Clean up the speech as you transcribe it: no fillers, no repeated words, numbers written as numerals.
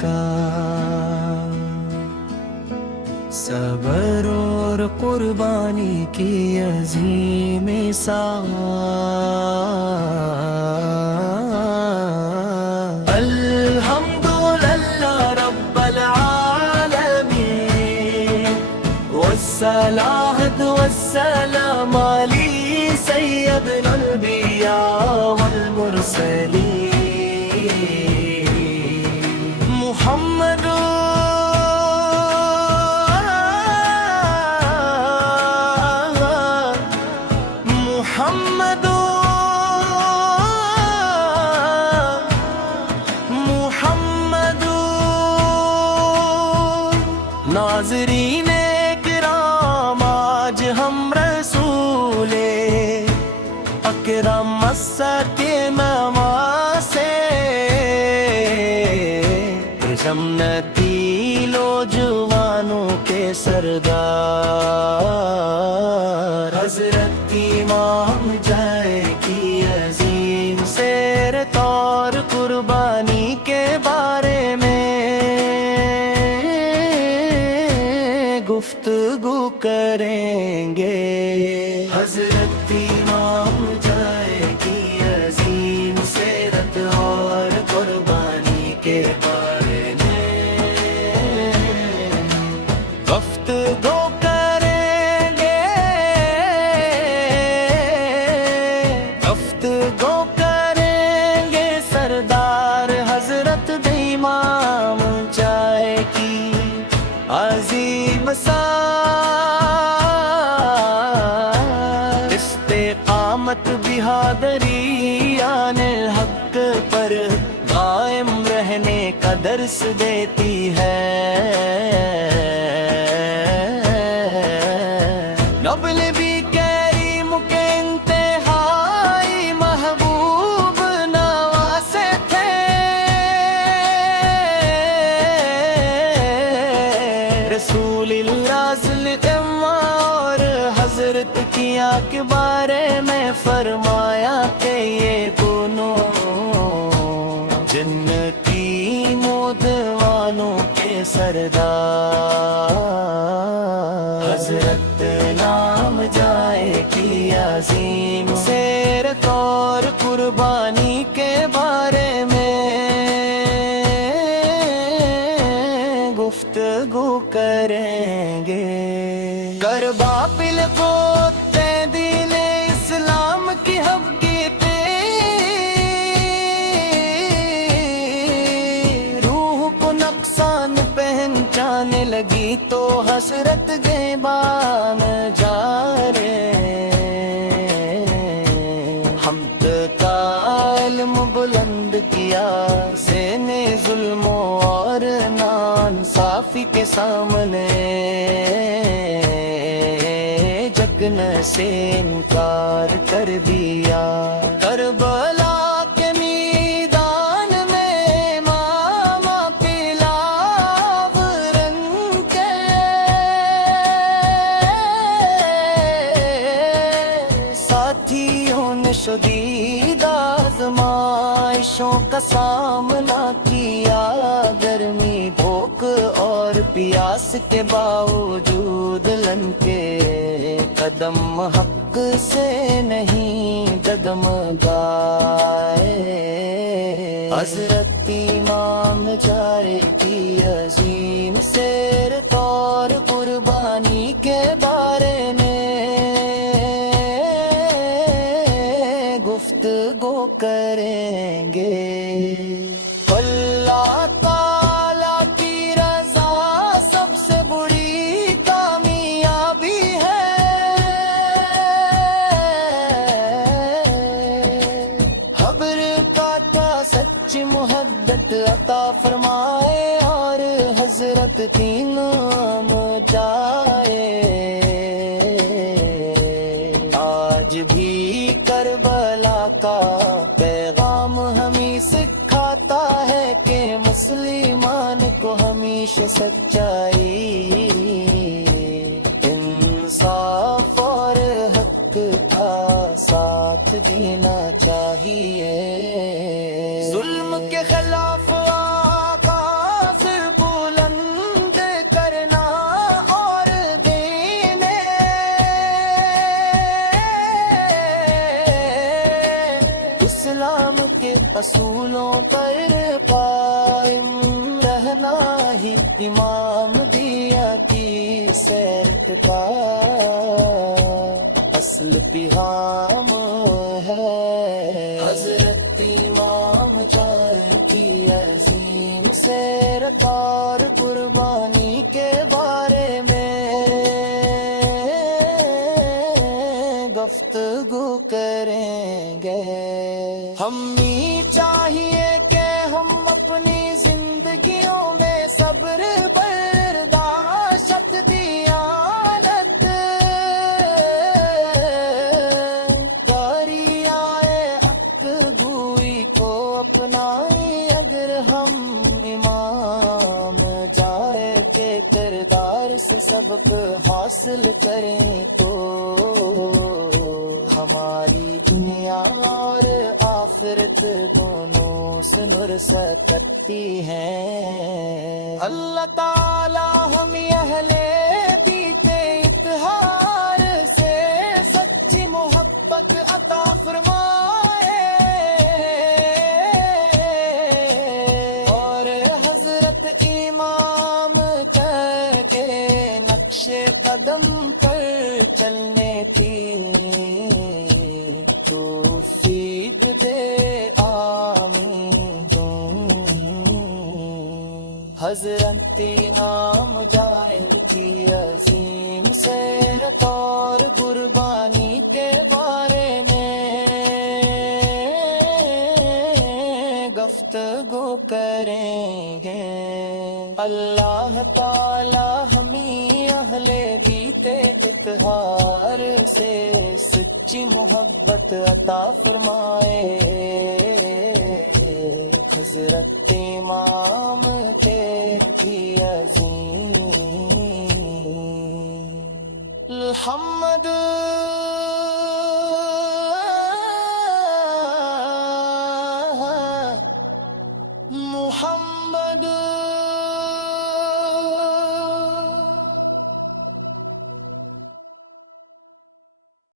کا، صبر اور قربانی کی عظیم مثال۔ الحمدللہ رب العالمین، والصلاة والسلام علی سید الانبیاء والمرسلین، محمد ناظرین اکرام، آج ہم رسول اکرم مسجد نما سے جمنتی نوجوانوں کے سردار، حضرت امام جائے کی عظیم سیرت اور قربانی کے بارے میں گفتگو کریں گے۔ حضرت امام جائے کی عظیم سیرت اور قربانی کے بارے میں گفتگو کریں گے، گفتگو کریں گے۔ سردار حضرت امام جائے کی عظیم مثال، استقامت بہادری آن حق پر قائم رہنے کا درس دیتی ہے، نبل بھی کریم کے انتہائی محبوب نواسے تھے، رسول اللہ صلی اللہ اور حضرت کیا کے بارے میں فرمایا کہ یہ دونوں جنتی نوجوانوں کے سردار، حضرت نام جائے کی عظیم سیرت اور قربانی کے بارے میں گفتگو کریں گے۔ کربابل کو دین اسلام کی حق کی روح کو نقصان پہنچانے لگی تو حسرت گریبان جا رہے، حمد کا علم بلند کیا سینے ظلم اور ناانصافی کے سامنے، جگن سے انکار کر دیا۔ کربلا کے میدان میں ماما پلاو رنگ کے ساتھیوں نے شدید آزمائشوں کا سامنا کیا، گرمی بھوک اور پیاس کے باوجود لن کے قدم حق سے نہیں ڈگمگائے، حضرت امام جائے کی عظیم سیرت اور قربانی کے بارے میں گفتگو کریں گے۔ اللہ تعالیٰ کی رضا سب سے بڑی کامیابی ہے، خبر کا سچی محبت عطا فرمائے اور حضرت نام جائے آج بھی کربلا کا پیغام ہمیں سکھاتا ہے کہ مسلمان کو ہمیشہ سچائی، انصاف اور حق کا ساتھ دینا چاہیے، ظلم کے خلاف آقا اصولوں پر قائم رہنا ہی امام دیا کی سیرت کا اصل پیغام ہے۔ حضرت امام جان کی عظیم سیرت اور قربانی کے بارے میں گفتگو کریں گے۔ ہمیں چاہیے کہ ہم اپنی زندگیوں میں صبر برداشت دیانت دریائے حق گوئی کو اپنائیں۔ اگر ہم امام جائے کے کردار سے سبق حاصل کریں تو ہماری دنیا اور آخرت دونوں سے نور سکتی ہیں۔ اللہ تعالی ہم اہل بیت اطہار سے سچی محبت عطا فرمائے اور حضرت امام کے نقش قدم پر چلنے کی توفیق دے، آمین۔ حضرت امام جائر کی عظیم سیرت اور قربانی کے بارے میں گفتگو کریں گے۔ اللہ تعالی ہمیں اہل بیت اطہار سے سچی محبت عطا فرمائے۔ حضرت امام کے کی عظیم الحمد محمد